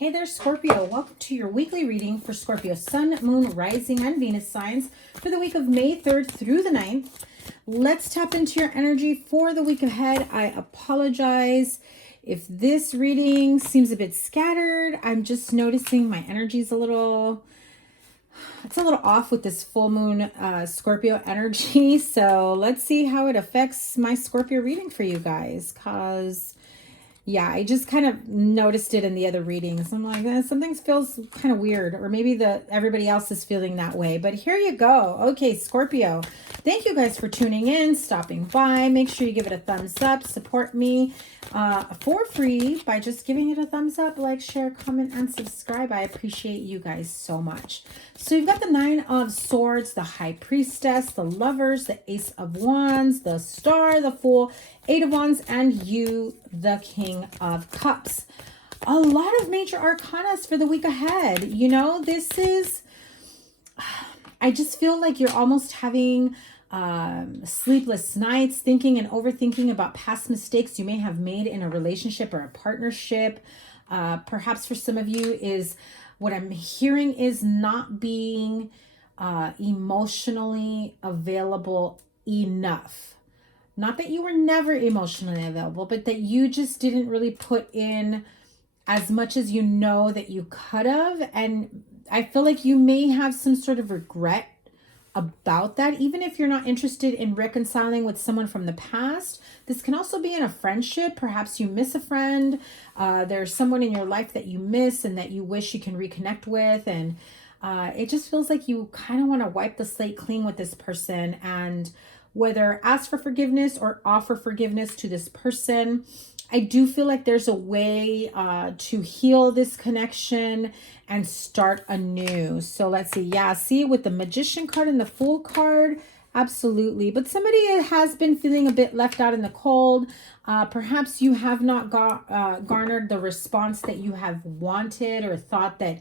Hey there, Scorpio. Welcome to your weekly reading for Scorpio Sun, Moon, Rising, and Venus signs for the week of May 3rd through the 9th. Let's tap into your energy for the week ahead. I apologize if this reading seems a bit scattered. I'm just noticing my energy's a little off with this full moon Scorpio energy. So let's see how it affects my Scorpio reading for you guys, because yeah, I just kind of noticed it in the other readings. I'm like, something feels kind of weird, or maybe everybody else is feeling that way. But here you go. Okay, Scorpio, thank you guys for tuning in, stopping by. Make sure you give it a thumbs up. Support me for free by just giving it a thumbs up, like, share, comment, and subscribe. I appreciate you guys so much. So you've got the Nine of Swords, the High Priestess, the Lovers, the Ace of Wands, the Star, the Fool, Eight of Wands, and you, the King of Cups. A lot of major arcanas for the week ahead. You know, this is, I just feel like you're almost having sleepless nights, thinking and overthinking about past mistakes you may have made in a relationship or a partnership. Perhaps for some of you is what I'm hearing is not being emotionally available enough. Not that you were never emotionally available, but that you just didn't really put in as much as you know that you could have. And I feel like you may have some sort of regret about that, even if you're not interested in reconciling with someone from the past. This can also be in a friendship. Perhaps you miss a friend. There's someone in your life that you miss and that you wish you can reconnect with. And it just feels like you kind of want to wipe the slate clean with this person, and whether ask for forgiveness or offer forgiveness to this person. I do feel like there's a way to heal this connection and start anew. So let's see. Yeah, see, with the Magician card and the Fool card, absolutely. But somebody has been feeling a bit left out in the cold. Perhaps you have not garnered the response that you have wanted or thought that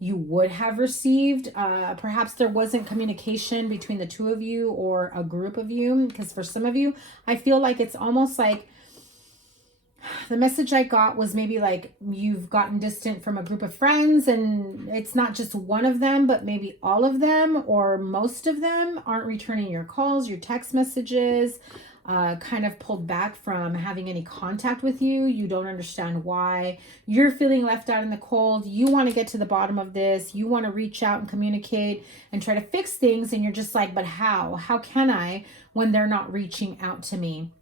you would have received. Perhaps there wasn't communication between the two of you or a group of you, because for some of you, I feel like it's almost like the message I got was maybe like you've gotten distant from a group of friends, and it's not just one of them, but maybe all of them or most of them aren't returning your calls, your text messages, kind of pulled back from having any contact with you. You don't understand why. You're feeling left out in the cold. You want to get to the bottom of this. You want to reach out and communicate and try to fix things. And you're just like, but how? How can I when they're not reaching out to me?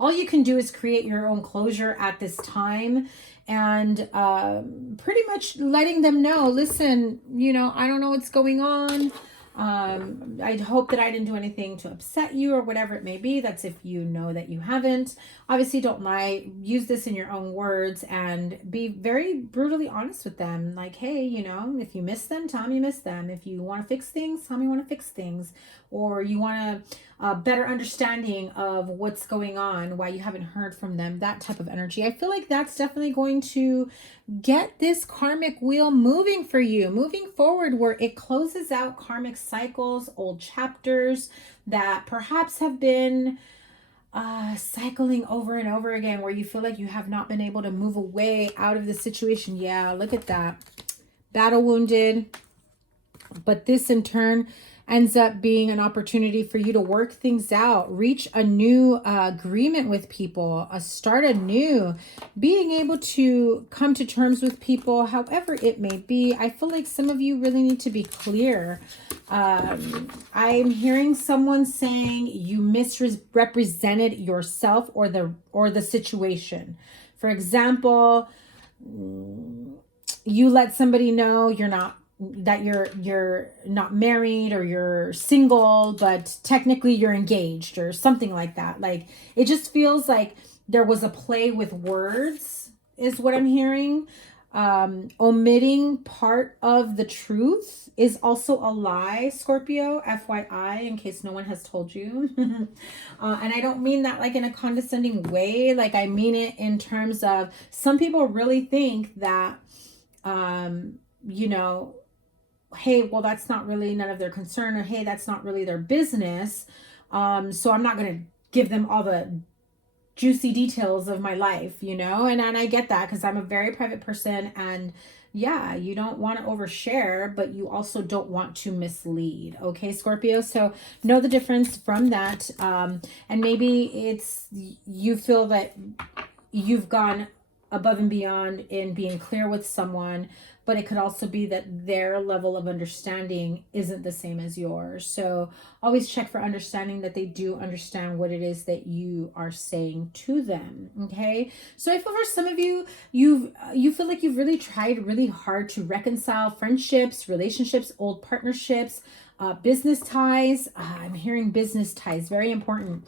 All you can do is create your own closure at this time, and pretty much letting them know, listen, you know, I don't know what's going on. I hope that I didn't do anything to upset you or whatever it may be. That's if you know that you haven't. Obviously, don't lie. Use this in your own words and be very brutally honest with them. Like, hey, you know, if you miss them, tell them you miss them. If you want to fix things, tell me you want to fix things. Or you want a better understanding of what's going on, why you haven't heard from them, that type of energy. I feel like that's definitely going to get this karmic wheel moving for you, moving forward, where it closes out karmic cycles, old chapters that perhaps have been cycling over and over again, where you feel like you have not been able to move away out of the situation. Yeah, look at that. Battle wounded. But this in turn ends up being an opportunity for you to work things out, reach a new agreement with people, start anew, being able to come to terms with people, however it may be. I feel like some of you really need to be clear. I'm hearing someone saying you misrepresented yourself or the situation. For example, you let somebody know that you're not married, or you're single, but technically you're engaged or something like that. Like, it just feels like there was a play with words is what I'm hearing. Omitting part of the truth is also a lie, Scorpio, FYI, in case no one has told you. And I don't mean that like in a condescending way. Like, I mean it in terms of some people really think that, you know, hey, well, that's not really none of their concern, or hey, that's not really their business. So I'm not going to give them all the juicy details of my life, you know, and I get that because I'm a very private person, and yeah, you don't want to overshare, but you also don't want to mislead. Okay, Scorpio. So know the difference from that. And maybe it's you feel that you've gone above and beyond in being clear with someone, but it could also be that their level of understanding isn't the same as yours. So always check for understanding, that they do understand what it is that you are saying to them. Okay, so I feel for some of you, you feel like you've really tried really hard to reconcile friendships, relationships, old partnerships, business ties. I'm hearing business ties, very important.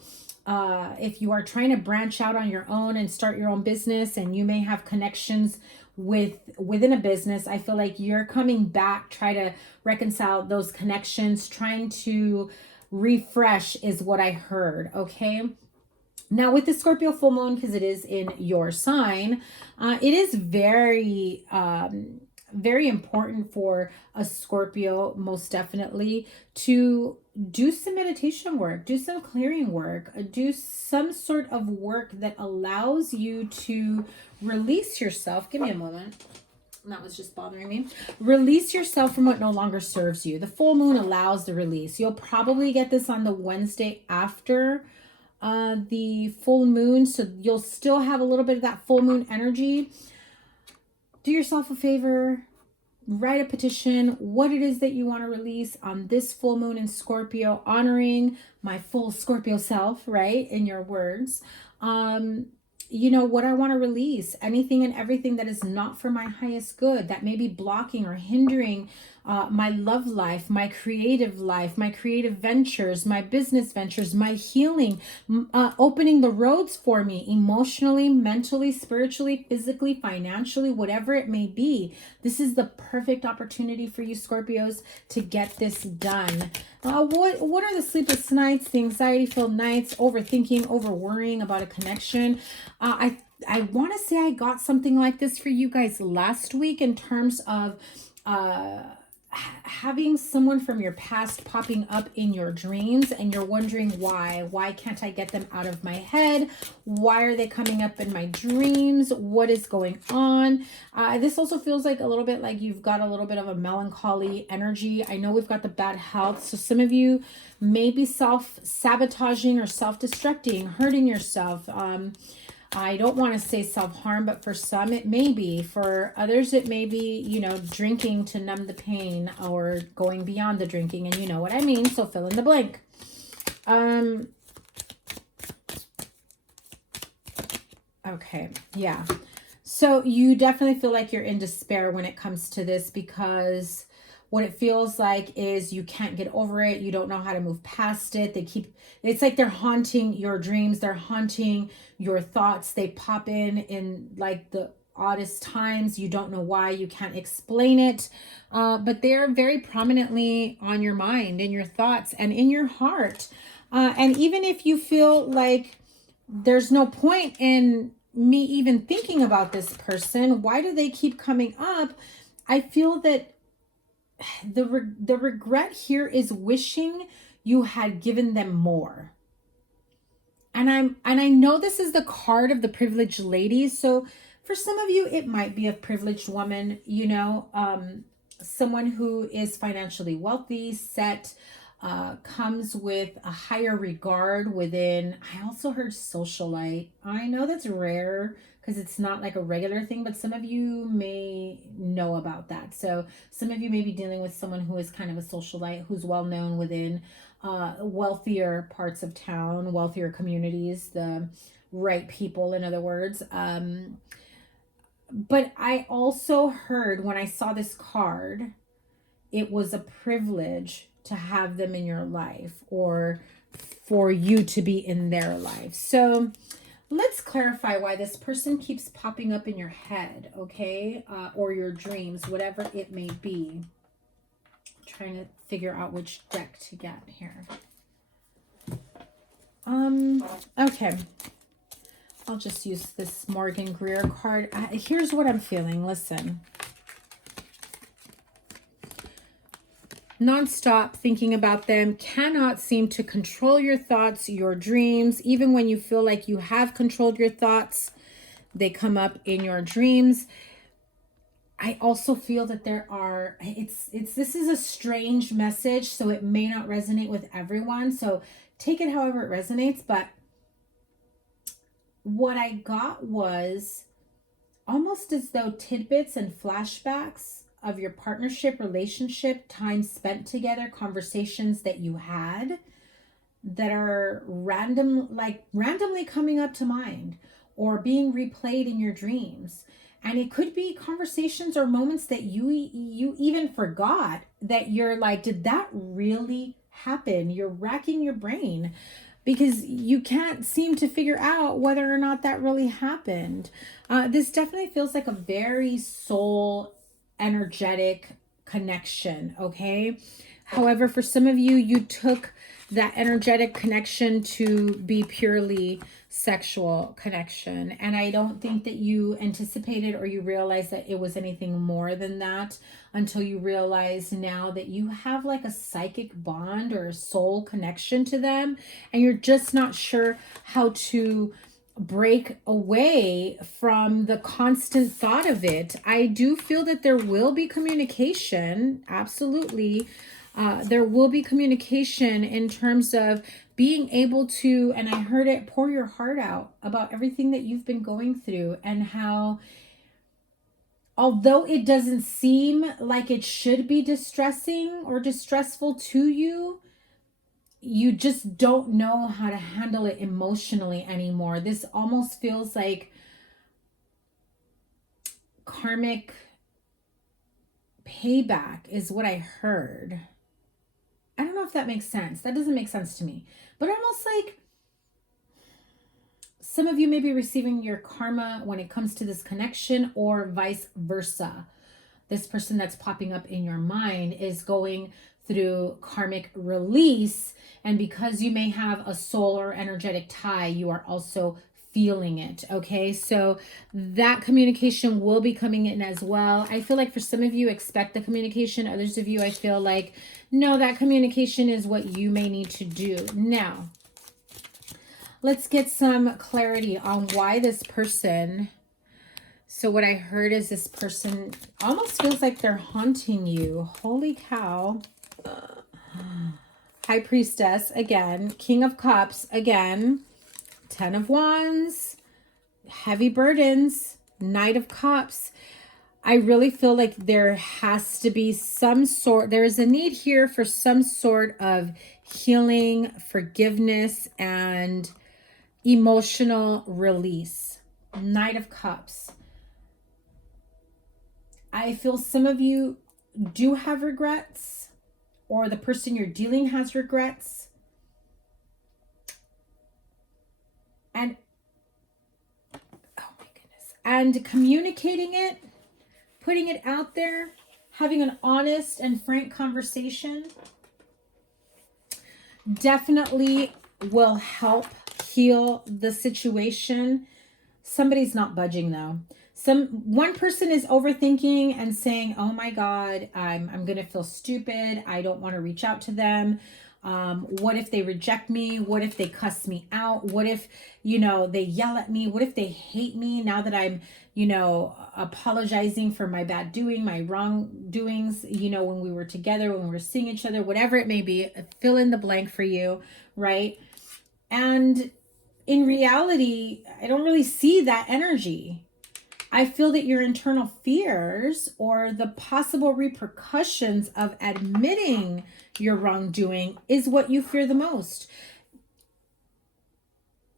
If you are trying to branch out on your own and start your own business, and you may have connections within a business, I feel like you're coming back, try to reconcile those connections, trying to refresh is what I heard. Okay. Now with the Scorpio full moon, because it is in your sign, it is very, very important for a Scorpio, most definitely, to do some meditation work, do some clearing work, do some sort of work that allows you to release yourself. Give me a moment. That was just bothering me. Release yourself from what no longer serves you. The full moon allows the release. You'll probably get this on the Wednesday after the full moon, so you'll still have a little bit of that full moon energy. Do yourself a favor, write a petition, what it is that you want to release on this full moon in Scorpio, honoring my full Scorpio self, right? In your words. You know, what I want to release, anything and everything that is not for my highest good, that may be blocking or hindering my love life, my creative ventures, my business ventures, my healing, opening the roads for me emotionally, mentally, spiritually, physically, financially, whatever it may be. This is the perfect opportunity for you Scorpios to get this done. What are the sleepless nights, the anxiety-filled nights, overthinking, over worrying about a connection? I want to say I got something like this for you guys last week, in terms of having someone from your past popping up in your dreams, and you're wondering why can't I get them out of my head? Why are they coming up in my dreams? What is going on? This also feels like a little bit like you've got a little bit of a melancholy energy. I know we've got the bad health, so some of you may be self-sabotaging or self-destructing, hurting yourself. I don't want to say self-harm, but for some it may be. For others it may be, you know, drinking to numb the pain, or going beyond the drinking, and you know what I mean, so fill in the blank. Okay, yeah. So you definitely feel like you're in despair when it comes to this, because what it feels like is you can't get over it. You don't know how to move past it. It's like they're haunting your dreams. They're haunting your thoughts. They pop in like the oddest times. You don't know why. You can't explain it. But they're very prominently on your mind, in your thoughts, and in your heart. And even if you feel like there's no point in me even thinking about this person, why do they keep coming up? I feel that the regret here is wishing you had given them more. And I know this is the card of the privileged lady. So for some of you, it might be a privileged woman, you know, someone who is financially wealthy, set, comes with a higher regard within. I also heard socialite. I know that's rare because it's not like a regular thing, but some of you may know about that. So some of you may be dealing with someone who is kind of a socialite, who's well known within wealthier parts of town, wealthier communities, the right people, in other words. But I also heard, when I saw this card, it was a privilege to have them in your life, or for you to be in their life. So let's clarify why this person keeps popping up in your head, okay? Or your dreams, whatever it may be. I'm trying to figure out which deck to get here. Okay. I'll just use this Morgan Greer card. Here's what I'm feeling. Listen. nonstop thinking about them, cannot seem to control your thoughts, your dreams. Even when you feel like you have controlled your thoughts, they come up in your dreams. I also feel that there are, this is a strange message, so it may not resonate with everyone. So take it however it resonates. But what I got was almost as though tidbits and flashbacks of your partnership, relationship, time spent together, conversations that you had that are randomly coming up to mind or being replayed in your dreams. And it could be conversations or moments that you even forgot, that you're like, did that really happen? You're racking your brain because you can't seem to figure out whether or not that really happened. This definitely feels like a very soul energetic connection, okay? However, for some of you, you took that energetic connection to be purely sexual connection. And I don't think that you anticipated or you realized that it was anything more than that until you realize now that you have like a psychic bond or a soul connection to them. And you're just not sure how to break away from the constant thought of it. I do feel that there will be communication. Absolutely. There will be communication in terms of being able to, and I heard it, pour your heart out about everything that you've been going through, and how, although it doesn't seem like it should be distressing or distressful to you, you just don't know how to handle it emotionally anymore. This almost feels like karmic payback is what I heard. I don't know if that makes sense. That doesn't make sense to me. But almost like some of you may be receiving your karma when it comes to this connection, or vice versa. This person that's popping up in your mind is going through karmic release. And because you may have a soul or energetic tie, you are also feeling it. Okay, so that communication will be coming in as well. I feel like for some of you, expect the communication. Others of you, I feel like, no, that communication is what you may need to do. Now, let's get some clarity on why this person. So what I heard is this person almost feels like they're haunting you. Holy cow. High Priestess again. King of Cups again. 10 of Wands. Heavy burdens. Knight of Cups. I really feel like there has to be some sort, there is a need here for some sort of healing, forgiveness, and emotional release. Knight of Cups. I feel some of you do have regrets, or the person you're dealing has regrets. And, oh my goodness. And communicating it, putting it out there, having an honest and frank conversation definitely will help heal the situation. Somebody's not budging though. One person is overthinking and saying, oh my God, I'm going to feel stupid. I don't want to reach out to them. What if they reject me? What if they cuss me out? What if, they yell at me? What if they hate me now that I'm, apologizing for my bad doing, my wrongdoings, when we were together, when we were seeing each other, whatever it may be, fill in the blank for you, right? And in reality, I don't really see that energy. I feel that your internal fears or the possible repercussions of admitting your wrongdoing is what you fear the most.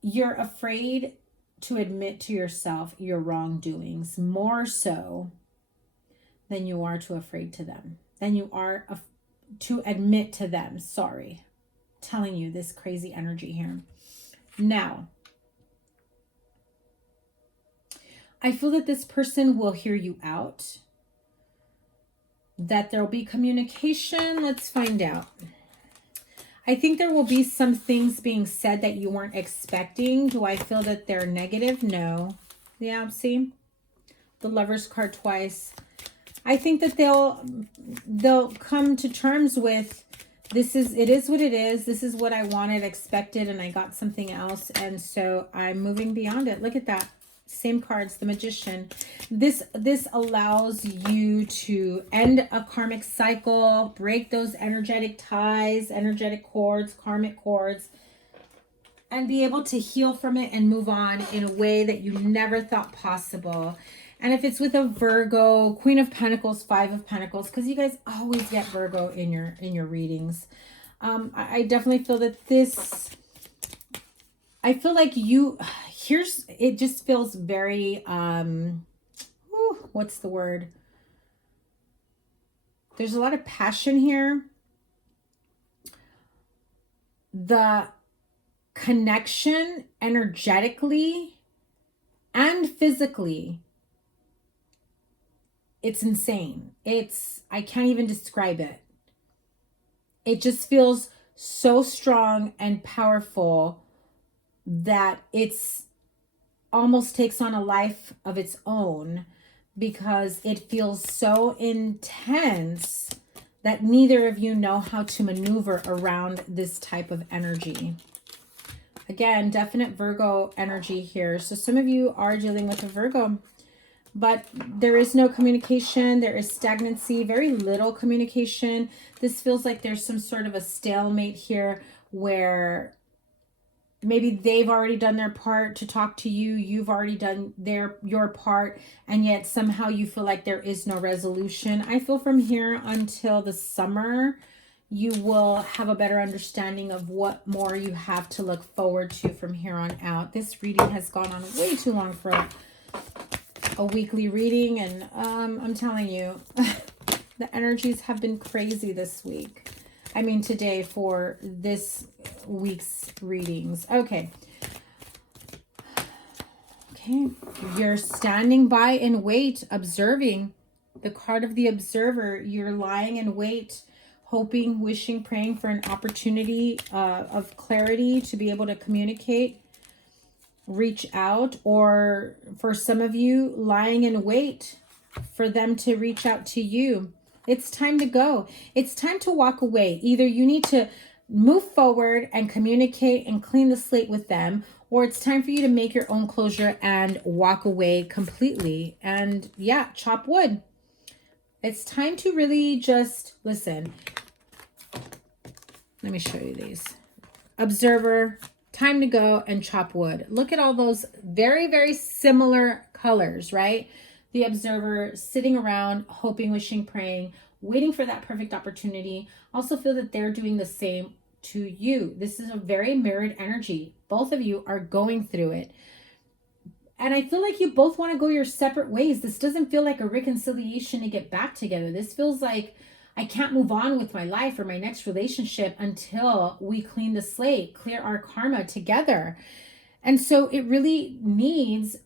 You're afraid to admit to yourself your wrongdoings more so than you are to admit to them. Sorry, telling you this crazy energy here. Now, I feel that this person will hear you out, that there'll be communication. Let's find out. I think there will be some things being said that you weren't expecting. Do I feel that they're negative? No. Yeah, see? The Lover's card twice. I think that they'll come to terms with, it is what it is. This is what I wanted, expected, and I got something else. And so I'm moving beyond it. Look at that. Same cards, the Magician. This allows you to end a karmic cycle, break those energetic ties, energetic cords, karmic cords, and be able to heal from it and move on in a way that you never thought possible. And if it's with a Virgo, Queen of Pentacles, Five of Pentacles, because you guys always get Virgo in your readings. I definitely feel that this, I feel like it just feels very, what's the word? There's a lot of passion here. The connection energetically and physically, it's insane. I can't even describe it. It just feels so strong and powerful that it's almost takes on a life of its own, because it feels so intense that neither of you know how to maneuver around this type of energy. Again, definite Virgo energy here. So some of you are dealing with a Virgo, but there is no communication. There is stagnancy, very little communication. This feels like there's some sort of a stalemate here where maybe they've already done their part to talk to you. You've already done your part, and yet somehow you feel like there is no resolution. I feel from here until the summer, you will have a better understanding of what more you have to look forward to from here on out. This reading has gone on way too long for a weekly reading, and I'm telling you, the energies have been crazy this week. I mean, today for this week's readings. Okay. You're standing by in wait, observing. The card of the observer. You're lying in wait, hoping, wishing, praying for an opportunity of clarity to be able to communicate, reach out, or for some of you, lying in wait for them to reach out to you. It's time to go. It's time to walk away. Either you need to move forward and communicate and clean the slate with them, or it's time for you to make your own closure and walk away completely. And yeah, chop wood. It's time to really just listen. Let me show you these. Observer, time to go, and chop wood. Look at all those very, very similar colors, right? The observer sitting around, hoping, wishing, praying, waiting for that perfect opportunity. Also feel that they're doing the same to you. This is a very mirrored energy. Both of you are going through it. And I feel like you both want to go your separate ways. This doesn't feel like a reconciliation to get back together. This feels like I can't move on with my life or my next relationship until we clean the slate, clear our karma together. And so it really needs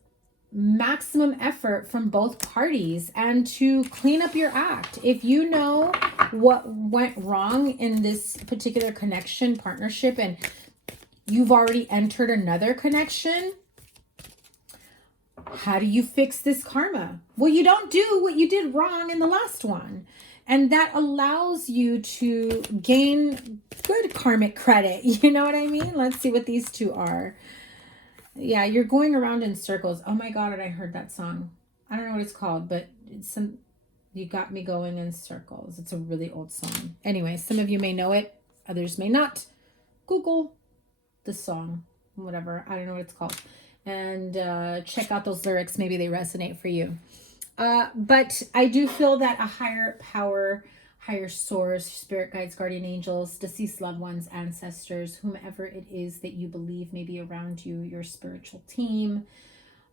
maximum effort from both parties and to clean up your act. If you know what went wrong in this particular connection, partnership, and you've already entered another connection, how do you fix this karma? Well, you don't do what you did wrong in the last one. And that allows you to gain good karmic credit. You know what I mean? Let's see what these two are. Yeah, you're going around in circles. Oh my God, I heard that song. I don't know what it's called, but it's you got me going in circles. It's a really old song. Anyway, some of you may know it. Others may not. Google the song, whatever. I don't know what it's called. And check out those lyrics. Maybe they resonate for you. But I do feel that a higher power, higher source, spirit guides, guardian angels, deceased loved ones, ancestors, whomever it is that you believe may be around you, your spiritual team,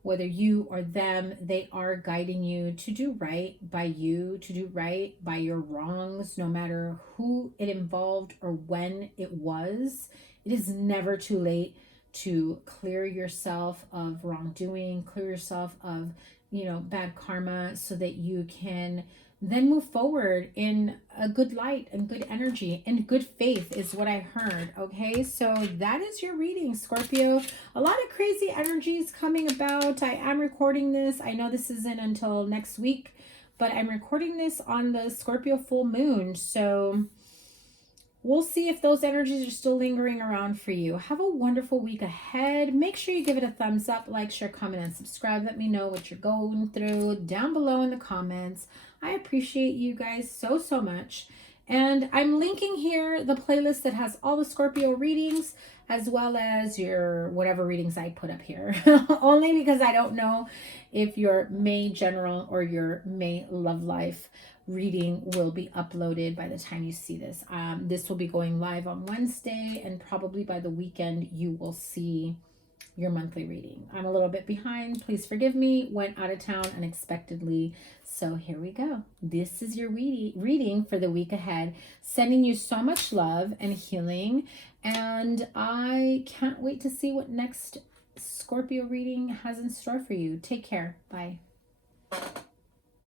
whether you or them, they are guiding you to do right by you, to do right by your wrongs, no matter who it involved or when it was. It is never too late to clear yourself of wrongdoing, clear yourself of, bad karma, so that you can then move forward in a good light and good energy and good faith is what I heard. Okay, so that is your reading, Scorpio. A lot of crazy energies coming about. I am recording this. I know this isn't until next week, but I'm recording this on the Scorpio full moon, so we'll see if those energies are still lingering around for you. Have a wonderful week ahead. Make sure you give it a thumbs up, like, share, comment, and subscribe. Let me know what you're going through down below in the comments. I appreciate you guys so, so much. And I'm linking here the playlist that has all the Scorpio readings, as well as your whatever readings I put up here. Only because I don't know if your May general or your May love life reading will be uploaded by the time you see this. This will be going live on Wednesday, and probably by the weekend you will see your monthly reading. I'm a little bit behind. Please forgive me. Went out of town unexpectedly. So here we go. This is your reading for the week ahead. Sending you so much love and healing. And I can't wait to see what next Scorpio reading has in store for you. Take care. Bye.